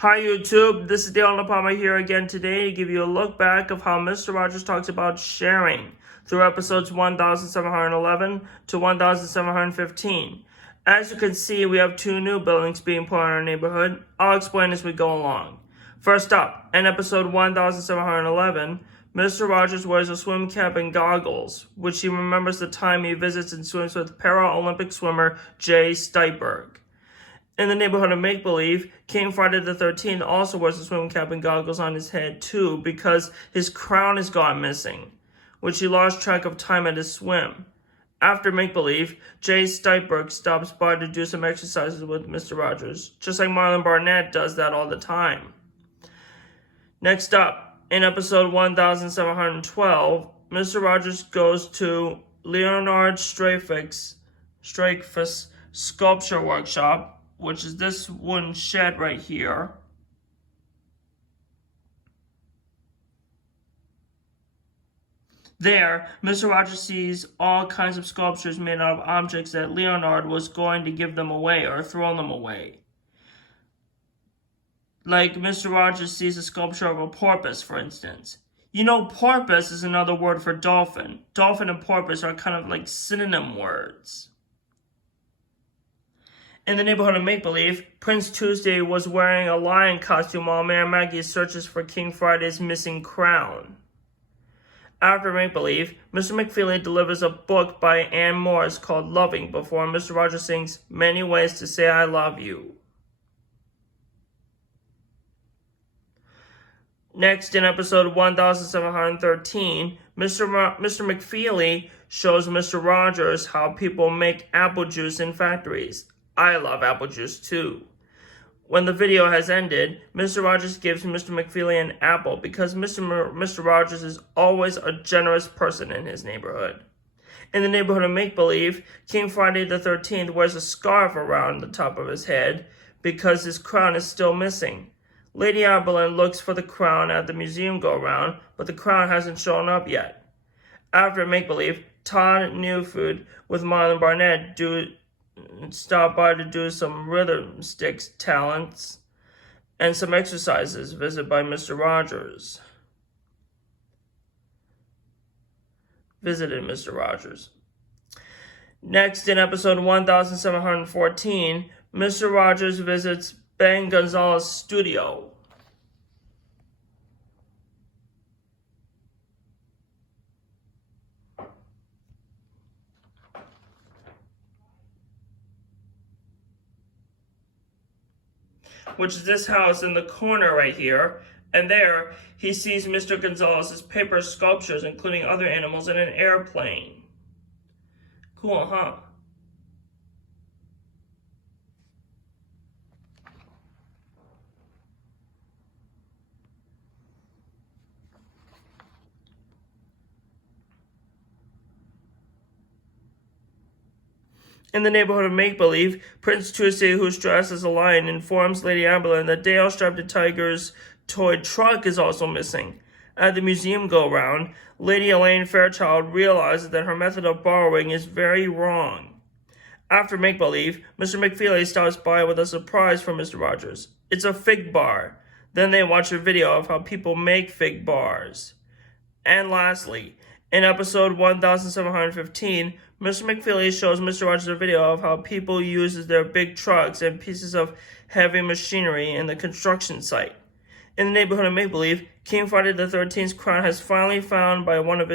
Hi YouTube, this is Dale Palmer here again today to give you a look back of how Mr. Rogers talks about sharing through episodes 1711 to 1715. As you can see, we have two new buildings being put in our neighborhood. I'll explain as we go along. First up, in episode 1711, Mr. Rogers wears a swim cap and goggles, which he remembers the time he visits and swims with Paralympic swimmer Jay Steinberg. In the neighborhood of Make-Believe, King Friday the 13th also wears a swim cap and goggles on his head too because his crown has gone missing, which he lost track of time at his swim. After Make-Believe, Jay Steinberg stops by to do some exercises with Mr. Rogers, just like Marlon Barnett does that all the time. Next up, in episode 1712, Mr. Rogers goes to Leonard Streifig's sculpture workshop, which is this wooden shed right here. There, Mr. Rogers sees all kinds of sculptures made out of objects that Leonard was going to give them away or throw them away. Like Mr. Rogers sees a sculpture of a porpoise, for instance. You know, porpoise is another word for dolphin. Dolphin and porpoise are kind of like synonym words. In the neighborhood of Make-Believe, Prince Tuesday was wearing a lion costume while Mayor Maggie searches for King Friday's missing crown. After Make-Believe, Mr. McFeely delivers a book by Anne Morris called Loving before Mr. Rogers sings Many Ways to Say I Love You. Next, in episode 1713, Mr. McFeely shows Mr. Rogers how people make apple juice in factories. I love apple juice too. When the video has ended, Mr. Rogers gives Mr. McFeely an apple because Mr. Rogers is always a generous person in his neighborhood. In the neighborhood of Make-Believe, King Friday the 13th wears a scarf around the top of his head because his crown is still missing. Lady Aberlin looks for the crown at the museum go-round, but the crown hasn't shown up yet. After Make-Believe, Todd Newfood with Marlon Barnett stop by to do some rhythm sticks talents and some exercises visited by Mr. Rogers. Next, in episode 1714, Mr. Rogers visits Ben Gonzalez's studio. Which is this house in the corner right here, and there he sees Mr. Gonzalez's paper sculptures, including other animals and an airplane. Cool, huh? In the neighborhood of Make-Believe, Prince Tuesday, who's dressed as a lion, informs Lady Aberlin that Dale Striped Tiger's toy truck is also missing. At the museum go-round, Lady Elaine Fairchild realizes that her method of borrowing is very wrong. After Make-Believe, Mr. McFeely stops by with a surprise for Mr. Rogers. It's a fig bar. Then they watch a video of how people make fig bars. And lastly, in episode 1715, Mr. McFeely shows Mr. Rogers a video of how people use their big trucks and pieces of heavy machinery in the construction site. In the neighborhood of Make-Believe, King Friday the 13th's crown has finally found by one of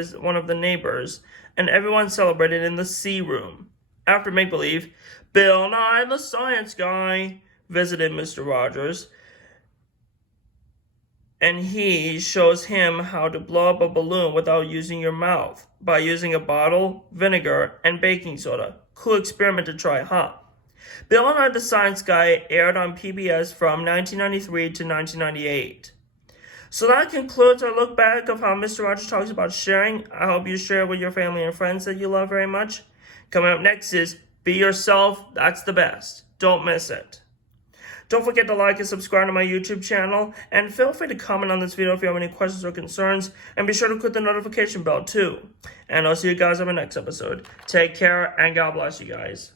the neighbors, and everyone celebrated in the C room. After Make-Believe, Bill Nye the Science Guy visited Mr. Rogers, and he shows him how to blow up a balloon without using your mouth by using a bottle, vinegar, and baking soda. Cool experiment to try, huh? Bill and I the Science Guy aired on PBS from 1993 to 1998. So that concludes our look back of how Mr. Rogers talks about sharing. I hope you share with your family and friends that you love very much. Coming up next is Be Yourself, That's the Best. Don't miss it. Don't forget to like and subscribe to my YouTube channel, and feel free to comment on this video if you have any questions or concerns, and be sure to click the notification bell too. And I'll see you guys on my next episode. Take care, and God bless you guys.